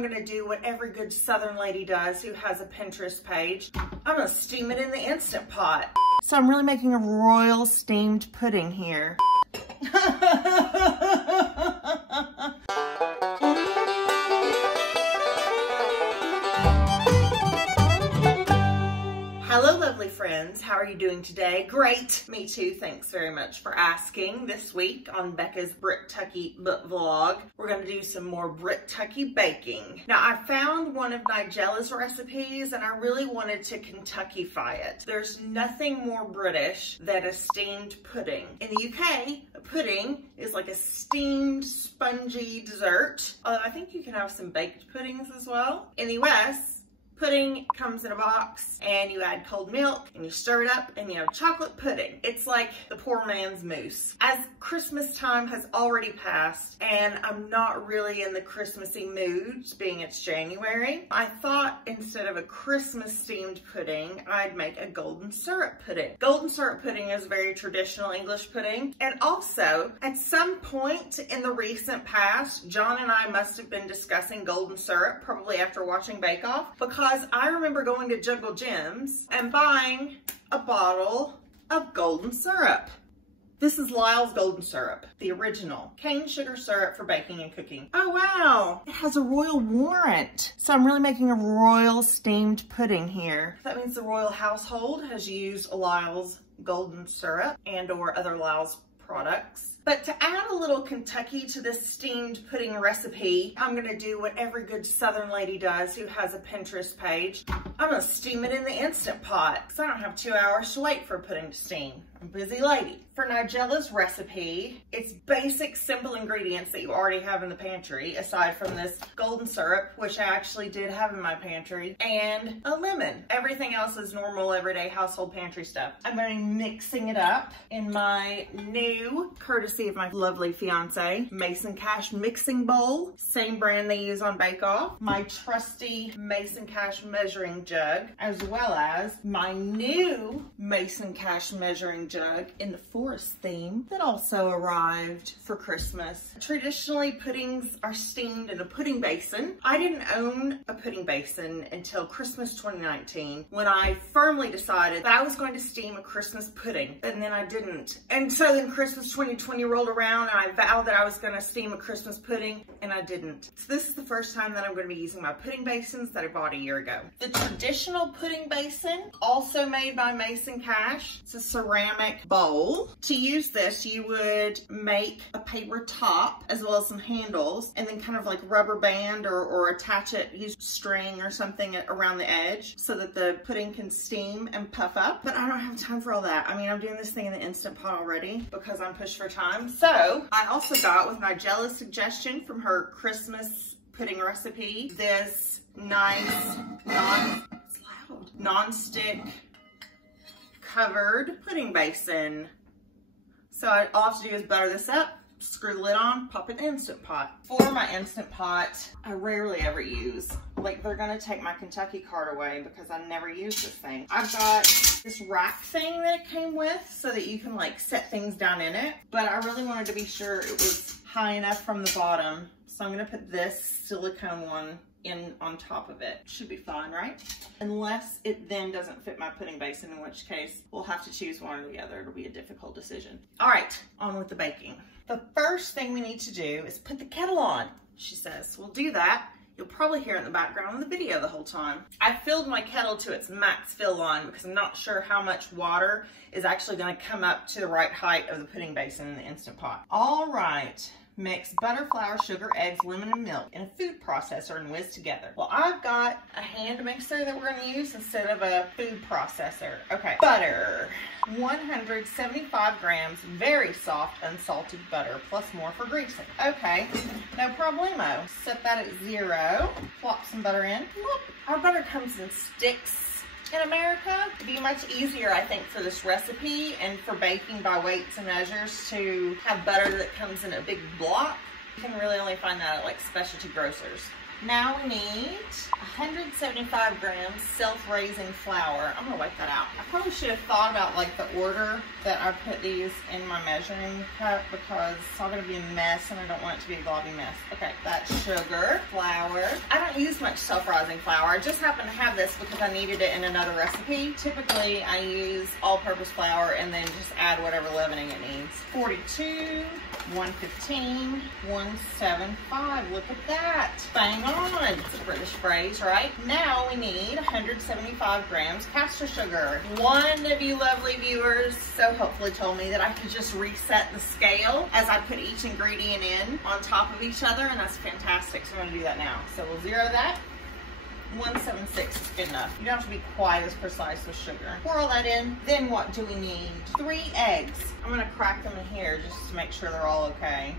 I'm gonna do what every good Southern lady does who has a Pinterest page. I'm gonna steam it in the Instant Pot. So I'm really making a royal steamed pudding here. Hello, lovely friends. How are you doing today? Great. Me too. Thanks very much for asking. This week on Becca's BritTucky vlog, we're going to do some more BritTucky baking. Now, I found one of Nigella's recipes and I really wanted to Kentuckyfy it. There's nothing more British than a steamed pudding. In the UK, a pudding is like a steamed, spongy dessert. Although I think you can have some baked puddings as well. In the US, pudding comes in a box and you add cold milk and you stir it up and you have chocolate pudding. It's like the poor man's mousse. As Christmas time has already passed and I'm not really in the Christmassy mood, being it's January, I thought instead of a Christmas steamed pudding, I'd make a golden syrup pudding. Golden syrup pudding is very traditional English pudding. And also, at some point in the recent past, John and I must have been discussing golden syrup, probably after watching Bake Off, because I remember going to Jungle Jim's and buying a bottle of golden syrup. This is Lyle's golden syrup, the original cane sugar syrup for baking and cooking. Oh wow, it has a royal warrant. So I'm really making a royal steamed pudding here. That means the royal household has used Lyle's golden syrup and or other Lyle's products. But to add a little Kentucky to this steamed pudding recipe, I'm gonna do what every good Southern lady does who has a Pinterest page. I'm gonna steam it in the Instant Pot because I don't have 2 hours to wait for a pudding to steam. I'm a busy lady. For Nigella's recipe, it's basic, simple ingredients that you already have in the pantry, aside from this golden syrup, which I actually did have in my pantry, and a lemon. Everything else is normal, everyday household pantry stuff. I'm going to be mixing it up in my new, courtesy of my lovely fiance, Mason Cash mixing bowl. Same brand they use on Bake Off. My trusty Mason Cash measuring jug, as well as my new Mason Cash measuring jug in the forest theme that also arrived for Christmas. Traditionally, puddings are steamed in a pudding basin. I didn't own a pudding basin until Christmas 2019 when I firmly decided that I was going to steam a Christmas pudding, and then I didn't. And so then Christmas 2020 rolled around and I vowed that I was going to steam a Christmas pudding, and I didn't. So this is the first time that I'm going to be using my pudding basins that I bought a year ago. The traditional pudding basin, also made by Mason Cash. It's a ceramic bowl. To use this, you would make a paper top as well as some handles and then kind of like rubber band or attach it, use string or something around the edge so that the pudding can steam and puff up. But I don't have time for all that. I mean, I'm doing this thing in the Instant Pot already because I'm pushed for time. So I also got, with Nigella's suggestion from her Christmas pudding recipe, this nice non-stick covered pudding basin. So all I have to do is butter this up, screw the lid on, pop it in the Instant Pot. For my Instant Pot, I rarely ever use, like they're gonna take my Kentucky card away because I never use this thing. I've got this rack thing that it came with so that you can like set things down in it, but I really wanted to be sure it was high enough from the bottom. So I'm gonna put this silicone one in on top of it. Should be fine, right? Unless it then doesn't fit my pudding basin, in which case we'll have to choose one or the other. It'll be a difficult decision. All right, on with the baking. The first thing we need to do is put the kettle on, she says. We'll do that. You'll probably hear it in the background of the video the whole time. I filled my kettle to its max fill line because I'm not sure how much water is actually gonna come up to the right height of the pudding basin in the Instant Pot. All right. Mix butter, flour, sugar, eggs, lemon, and milk in a food processor and whiz together. Well, I've got a hand mixer that we're going to use instead of a food processor. Okay, butter, 175 grams, very soft, unsalted butter, plus more for greasing. Okay, no problemo. Set that at 0. Plop some butter in. Whoop. Our butter comes in sticks. In America, it'd be much easier, I think, for this recipe and for baking by weights and measures to have butter that comes in a big block. You can really only find that at like specialty grocers. Now we need 175 grams self-raising flour. I'm gonna wipe that out. I probably should have thought about like the order that I put these in my measuring cup because it's all gonna be a mess and I don't want it to be a globby mess. Okay, that's sugar, flour. I don't use much self-rising flour. I just happen to have this because I needed it in another recipe. Typically, I use all-purpose flour and then just add whatever leavening it needs. 42, 115, 175. Look at that. Bang on. It's a British phrase, right? Now we need 175 grams caster sugar. One of you lovely viewers so helpfully told me that I could just reset the scale as I put each ingredient in on top of each other, and that's fantastic. So I'm going to do that now. So we'll zero that. 176 is good enough. You don't have to be quite as precise with sugar. Pour all that in. Then what do we need? 3 eggs. I'm gonna crack them in here just to make sure they're all okay.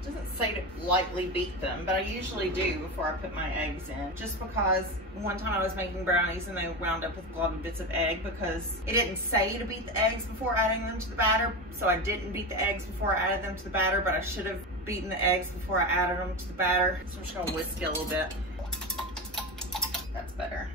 It doesn't say to lightly beat them, but I usually do before I put my eggs in. Just because one time I was making brownies and they wound up with globby bits of egg because it didn't say to beat the eggs before adding them to the batter. So I didn't beat the eggs before I added them to the batter, but I should have beaten the eggs before I added them to the batter. So I'm just gonna whisk it a little bit. That's better.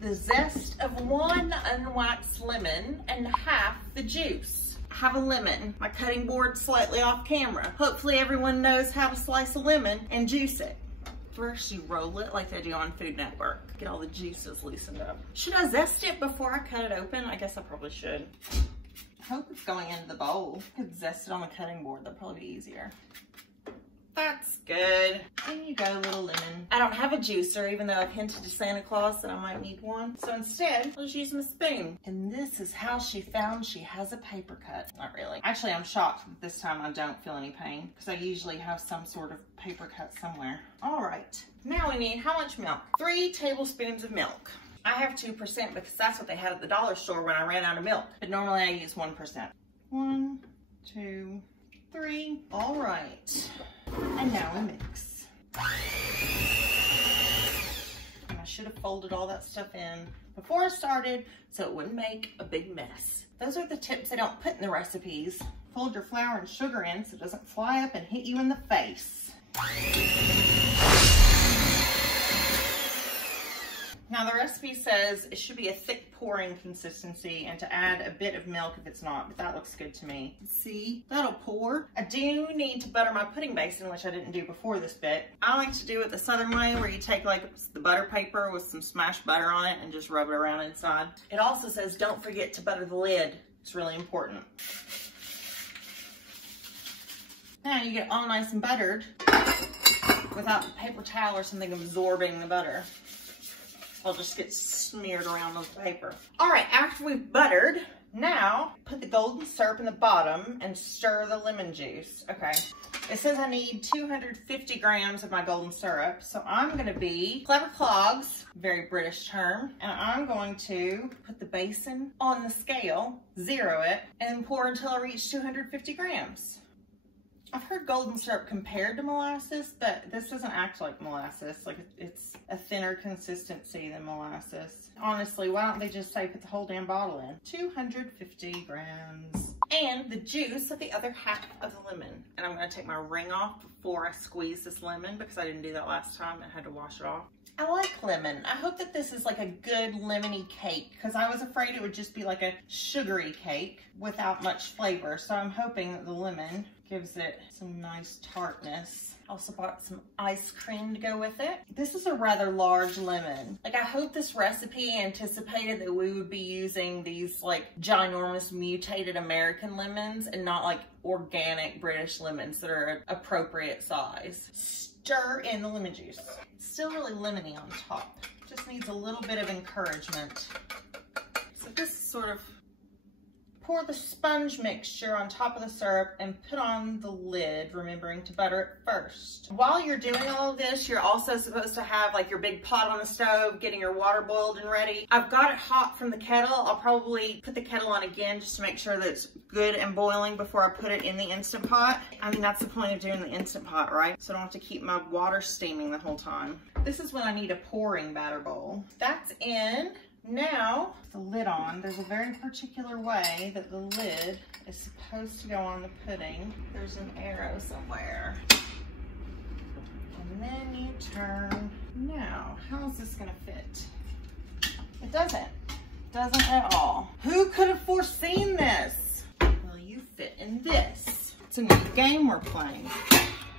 The zest of 1 unwaxed lemon and half the juice. Have a lemon. My cutting board slightly off camera. Hopefully everyone knows how to slice a lemon and juice it. First you roll it like they do on Food Network. Get all the juices loosened up. Should I zest it before I cut it open? I guess I probably should. I hope it's going into the bowl. I could zest it on the cutting board. That'd probably be easier. That's good. In you go, little lemon. I don't have a juicer, even though I've hinted to Santa Claus that I might need one. So instead, I'll just use my spoon. And this is how she found she has a paper cut. Not really. Actually, I'm shocked that this time I don't feel any pain because I usually have some sort of paper cut somewhere. All right. Now we need how much milk? 3 tablespoons of milk. I have 2% because that's what they had at the dollar store when I ran out of milk. But normally I use 1%. 1, 2, 3. All right. And now we mix. And I should have folded all that stuff in before I started so it wouldn't make a big mess. Those are the tips they don't put in the recipes. Fold your flour and sugar in so it doesn't fly up and hit you in the face. Now the recipe says it should be a thick pouring consistency and to add a bit of milk if it's not, but that looks good to me. See, that'll pour. I do need to butter my pudding basin, which I didn't do before this bit. I like to do it the southern way where you take like the butter paper with some smashed butter on it and just rub it around inside. It also says don't forget to butter the lid. It's really important. Now you get all nice and buttered without a paper towel or something absorbing the butter. I'll just get smeared around the paper. All right, after we've buttered, now put the golden syrup in the bottom and stir the lemon juice. Okay, it says I need 250 grams of my golden syrup, so I'm gonna be clever clogs, very British term, and I'm going to put the basin on the scale, zero it, and pour until I reach 250 grams. I've heard golden syrup compared to molasses, but this doesn't act like molasses. Like it's a thinner consistency than molasses. Honestly, why don't they just say put the whole damn bottle in? 250 grams. And the juice of the other half of the lemon. And I'm gonna take my ring off before I squeeze this lemon because I didn't do that last time. I had to wash it off. I like lemon. I hope that this is like a good lemony cake because I was afraid it would just be like a sugary cake without much flavor. So I'm hoping that the lemon gives it some nice tartness. Also bought some ice cream to go with it. This is a rather large lemon. Like I hope this recipe anticipated that we would be using these like ginormous mutated American lemons and not like organic British lemons that are appropriate size. Stir in the lemon juice. It's still really lemony on top. Just needs a little bit of encouragement. So this is sort of pour the sponge mixture on top of the syrup and put on the lid, remembering to butter it first. While you're doing all of this, you're also supposed to have like your big pot on the stove, getting your water boiled and ready. I've got it hot from the kettle. I'll probably put the kettle on again just to make sure that it's good and boiling before I put it in the Instant Pot. I mean, that's the point of doing the Instant Pot, right? So I don't have to keep my water steaming the whole time. This is when I need a pouring batter bowl. That's in. Now, the lid on, there's a very particular way that the lid is supposed to go on the pudding. There's an arrow somewhere. turn. Now, how is this gonna fit? It doesn't. Doesn't at all. Who could have foreseen this? Well, you fit in this. It's a new game we're playing.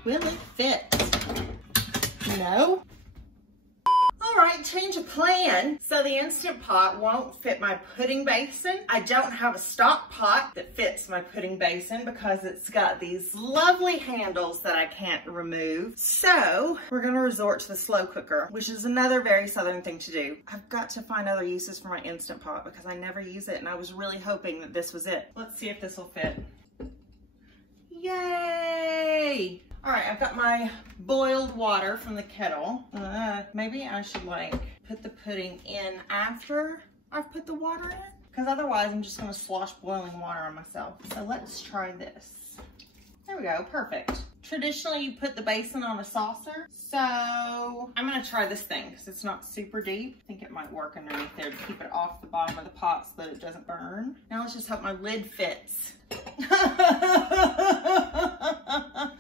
Will it fit? No. All right, change of plan. So the Instant Pot won't fit my pudding basin. I don't have a stock pot that fits my pudding basin because it's got these lovely handles that I can't remove. So we're gonna resort to the slow cooker, which is another very Southern thing to do. I've got to find other uses for my Instant Pot because I never use it, and I was really hoping that this was it. Let's see if this will fit. Yay! All right, I've got my boiled water from the kettle. Maybe I should like put the pudding in after I've put the water in, because otherwise I'm just gonna slosh boiling water on myself. So let's try this. There we go, perfect. Traditionally, you put the basin on a saucer. So I'm gonna try this thing because it's not super deep. I think it might work underneath there to keep it off the bottom of the pot so that it doesn't burn. Now let's just hope my lid fits.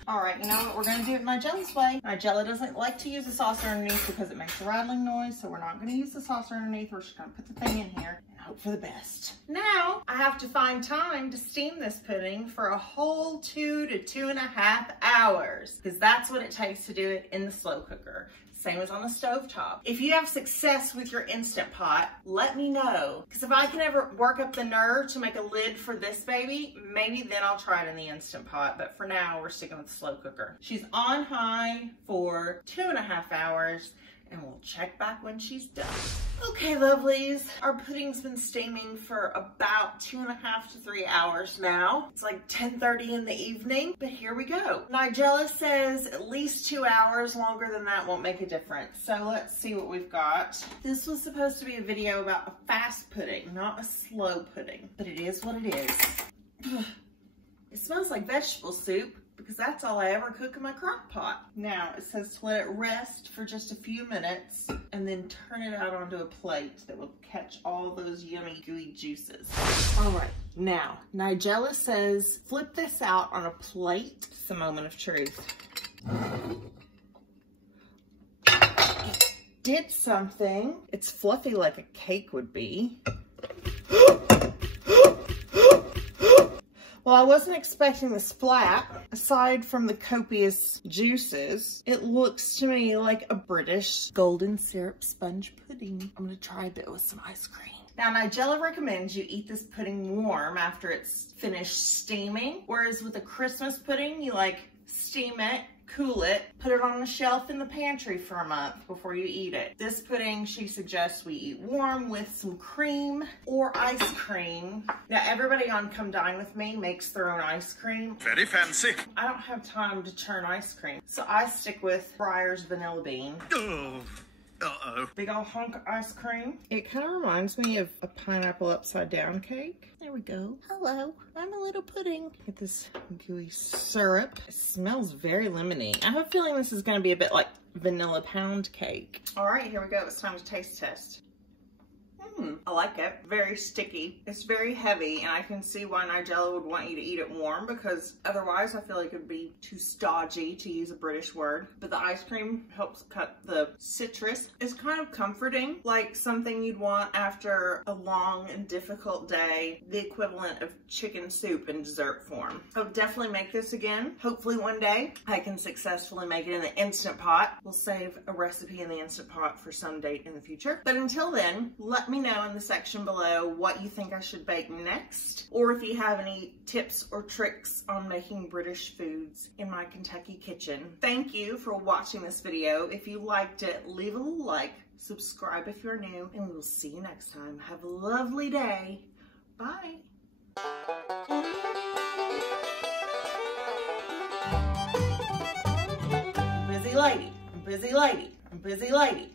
All right, you know what? We're gonna do it Nigella's way. Nigella doesn't like to use the saucer underneath because it makes a rattling noise, so we're not gonna use the saucer underneath. We're just gonna put the thing in here and hope for the best. Now, I have to find time to steam this pudding for a whole 2 to 2.5 hours, because that's what it takes to do it in the slow cooker. Same as on the stovetop. If you have success with your Instant Pot, let me know. Because if I can ever work up the nerve to make a lid for this baby, maybe then I'll try it in the Instant Pot. But for now, we're sticking with the slow cooker. She's on high for 2.5 hours, and we'll check back when she's done. Okay, lovelies, our pudding's been steaming for about 2.5 to 3 hours now. It's like 10:30 in the evening, but here we go. Nigella says at least 2 hours. Longer than that won't make a difference. So let's see what we've got. This was supposed to be a video about a fast pudding, not a slow pudding, but it is what it is. It smells like vegetable soup, because that's all I ever cook in my crock pot. Now, it says to let it rest for just a few minutes and then turn it out onto a plate that will catch all those yummy, gooey juices. All right, now, Nigella says flip this out on a plate. It's the moment of truth. It did something. It's fluffy like a cake would be. Well, I wasn't expecting the splat. Aside from the copious juices, it looks to me like a British golden syrup sponge pudding. I'm gonna try a bit with some ice cream. Now, Nigella recommends you eat this pudding warm after it's finished steaming, whereas with a Christmas pudding, you like steam it, cool it, put it on a shelf in the pantry for a month before you eat it. This pudding, she suggests we eat warm with some cream or ice cream. Now, everybody on Come Dine With Me makes their own ice cream. Very fancy. I don't have time to churn ice cream, so I stick with Breyer's Vanilla Bean. Oh. Uh-oh. Big old hunk of ice cream. It kind of reminds me of a pineapple upside down cake. There we go. Hello, I'm a little pudding. Get this gooey syrup. It smells very lemony. I have a feeling this is gonna be a bit like vanilla pound cake. All right, here we go. It's time to taste test. I like it. Very sticky. It's very heavy, and I can see why Nigella would want you to eat it warm, because otherwise I feel like it'd be too stodgy, to use a British word. But the ice cream helps cut the citrus. It's kind of comforting, like something you'd want after a long and difficult day, the equivalent of chicken soup in dessert form. I would definitely make this again. Hopefully one day I can successfully make it in the Instant Pot. We'll save a recipe in the Instant Pot for some date in the future. But until then, let me know in the section below what you think I should bake next, or if you have any tips or tricks on making British foods in my Kentucky kitchen. Thank you for watching this video. If you liked it, leave a little like, subscribe if you're new, and we'll see you next time. Have a lovely day. Bye. I'm busy lady. I'm busy lady. I'm busy lady.